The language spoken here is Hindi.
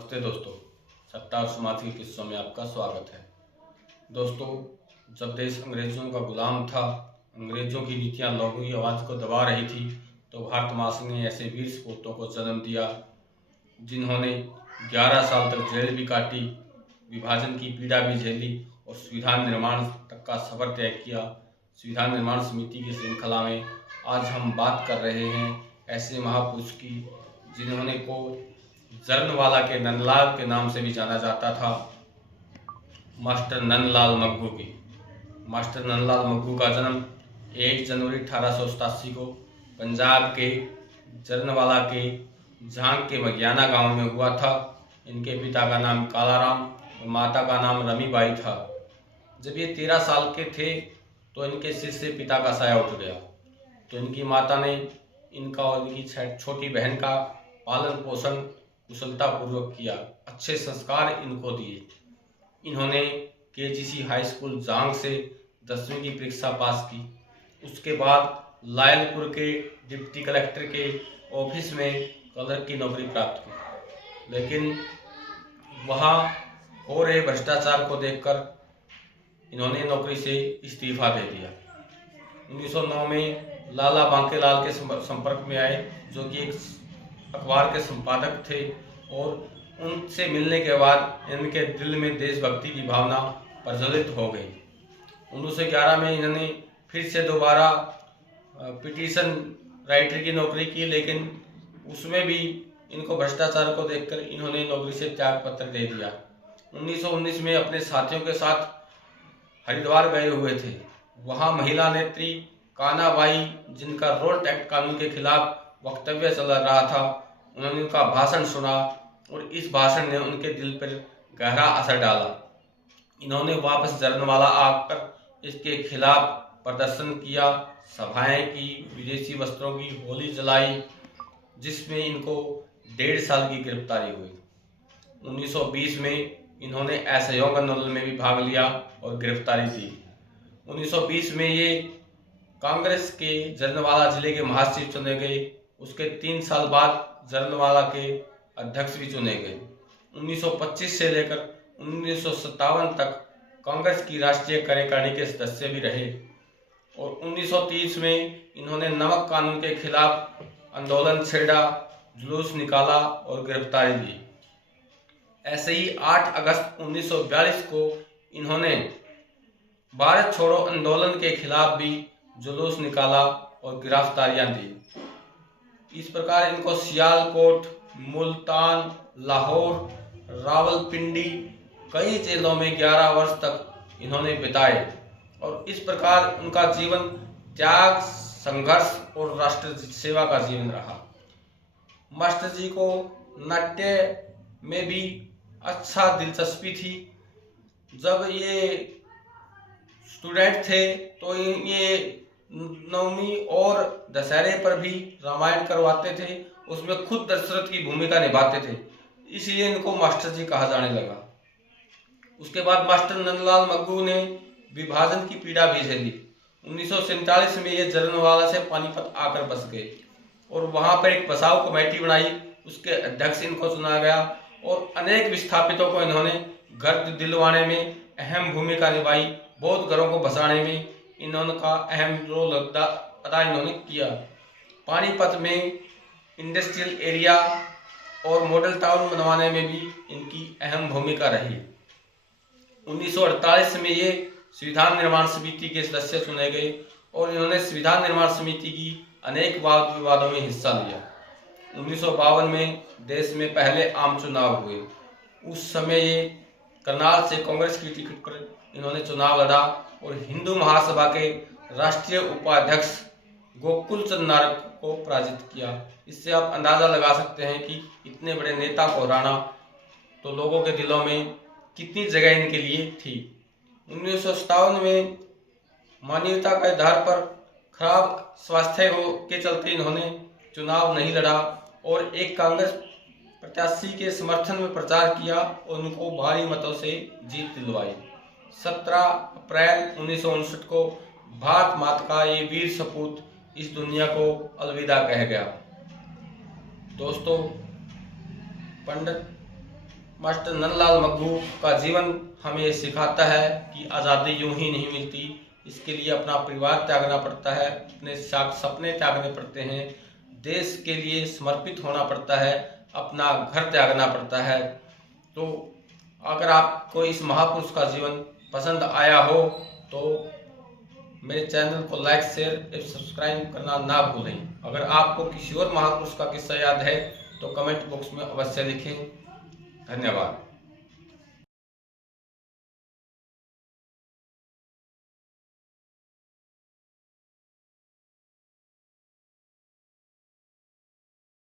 नमस्ते दोस्तों, सत्ता और समाज के किस्सों में आपका स्वागत है। दोस्तों, जब देश अंग्रेजों का गुलाम था, अंग्रेजों की नीतियां लोगों की आवाज़ को दबा रही थी, तो भारत माँ ने ऐसे वीर सपूतों को जन्म दिया जिन्होंने 11 साल तक जेल भी काटी, विभाजन की पीड़ा भी झेली और संविधान निर्माण तक का सफर तय किया। संविधान निर्माण समिति की श्रृंखला में आज हम बात कर रहे हैं ऐसे महापुरुष की जिन्होंने को जरनवाला के नंदलाल के नाम से भी जाना जाता था, मास्टर नंदलाल मग्गू की। मास्टर नंदलाल मग्गू का जन्म 1 जनवरी 1887 को पंजाब के जरनवाला के झांग के मगियाना गांव में हुआ था। इनके पिता का नाम कालाराम और माता का नाम रमीबाई था। जब ये 13 साल के थे तो इनके सिर से पिता का साया उठ गया, तो इनकी माता ने इनका और इनकी छोटी बहन का पालन पोषण कुशलतापूर्वक किया, अच्छे संस्कार इनको दिए। इन्होंने केजीसी हाई स्कूल जांग से 10वीं की परीक्षा पास की। उसके बाद लायलपुर के डिप्टी कलेक्टर के ऑफिस में क्लर्क की नौकरी प्राप्त की, लेकिन वहाँ हो रहे भ्रष्टाचार को देखकर इन्होंने नौकरी से इस्तीफा दे दिया। 1909 में लाला बांकेलाल के संपर्क में आए, जो कि एक अखबार के संपादक थे, और उनसे मिलने के बाद इनके दिल में देशभक्ति की भावना प्रज्वलित हो गई। 1911 में इन्होंने फिर से दोबारा पिटीशन राइटर की नौकरी की, लेकिन उसमें भी इनको भ्रष्टाचार को देखकर इन्होंने नौकरी से त्याग पत्र दे दिया। 1919 में अपने साथियों के साथ हरिद्वार गए हुए थे। वहाँ महिला नेत्री कानाबाई, जिनका रोल्ट एक्ट कानून के खिलाफ वक्तव्य चल रहा था, उन्होंने उनका भाषण सुना और इस भाषण ने उनके दिल पर गहरा असर डाला। इन्होंने वापस जरनवाला आकर इसके खिलाफ प्रदर्शन किया, सभाएं की, विदेशी वस्त्रों की होली जलाई, जिसमें इनको 1.5 साल की गिरफ्तारी हुई। 1920 में इन्होंने असहयोग आंदोलन में भी भाग लिया और गिरफ्तारी दी। 1920 में ये कांग्रेस के जरनवाला जिले के महासचिव चुने गए। उसके 3 साल बाद जरनवाला के अध्यक्ष भी चुने गए। 1925 से लेकर 1957 तक कांग्रेस की राष्ट्रीय कार्यकारिणी के सदस्य भी रहे और 1930 में इन्होंने नमक कानून के खिलाफ आंदोलन छेड़ा, जुलूस निकाला और गिरफ्तारी दी। ऐसे ही 8 अगस्त 1942 को इन्होंने भारत छोड़ो आंदोलन के खिलाफ भी जुलूस निकाला और गिरफ्तारियां दी। इस प्रकार इनको सियालकोट, मुल्तान, लाहौर, रावलपिंडी कई जेलों में 11 वर्ष तक इन्होंने बिताए और इस प्रकार उनका जीवन त्याग, संघर्ष और राष्ट्र सेवा का जीवन रहा। मास्टर जी को नाट्य में भी अच्छा दिलचस्पी थी। जब ये स्टूडेंट थे तो ये नवमी और दशहरे पर भी रामायण करवाते थे, उसमें खुद दशरथ की भूमिका निभाते थे, इसलिए इनको मास्टर जी कहा जाने लगा। उसके बाद मास्टर नंदलाल मग्गू ने विभाजन की पीड़ा भी झेली। 1947 में ये जरनवाला से पानीपत आकर बस गए और वहां पर एक बसाव कमेटी बनाई, उसके अध्यक्ष इनको चुना गया और अनेक विस्थापितों को इन्होंने घर दिलवाने में अहम भूमिका निभाई। बौद्ध घरों को बसाने में इन्होंने का अहम रोल अदा इन्होंने किया। पानीपत में इंडस्ट्रियल एरिया और मॉडल टाउन बनवाने में भी इनकी अहम भूमिका रही। 1948 में ये संविधान निर्माण समिति के सदस्य चुने गए और इन्होंने संविधान निर्माण समिति की अनेक वाद विवादों में हिस्सा लिया। 1952 में देश में पहले आम चुनाव हुए। उस समय ये करनाल से कांग्रेस की टिकट पर इन्होंने चुनाव लड़ा और हिंदू महासभा के राष्ट्रीय उपाध्यक्ष गोकुल चंद नारक को पराजित किया। इससे आप अंदाजा लगा सकते हैं कि इतने बड़े नेता को हराना तो लोगों के दिलों में कितनी जगह इनके लिए थी। 1957 में मानवीयता के आधार पर खराब स्वास्थ्य के चलते इन्होंने चुनाव नहीं लड़ा और एक कांग्रेस प्रत्याशी के समर्थन में प्रचार किया और उनको भारी मतों से जीत दिलवाई। 17 अप्रैल 1959 को भारत माता का ये वीर सपूत इस दुनिया को अलविदा कह गया। दोस्तों, पंडित मास्टर नंदलाल मग्गू का जीवन हमें ये सिखाता है कि आज़ादी यूं ही नहीं मिलती, इसके लिए अपना परिवार त्यागना पड़ता है, अपने सपने त्यागने पड़ते हैं, देश के लिए समर्पित होना पड़ता है, अपना घर त्यागना पड़ता है। तो अगर आपको इस महापुरुष का जीवन पसंद आया हो तो मेरे चैनल को लाइक, शेयर एवं सब्सक्राइब करना ना भूलें। अगर आपको किसी और महापुरुष का किस्सा याद है तो कमेंट बॉक्स में अवश्य लिखें। धन्यवाद।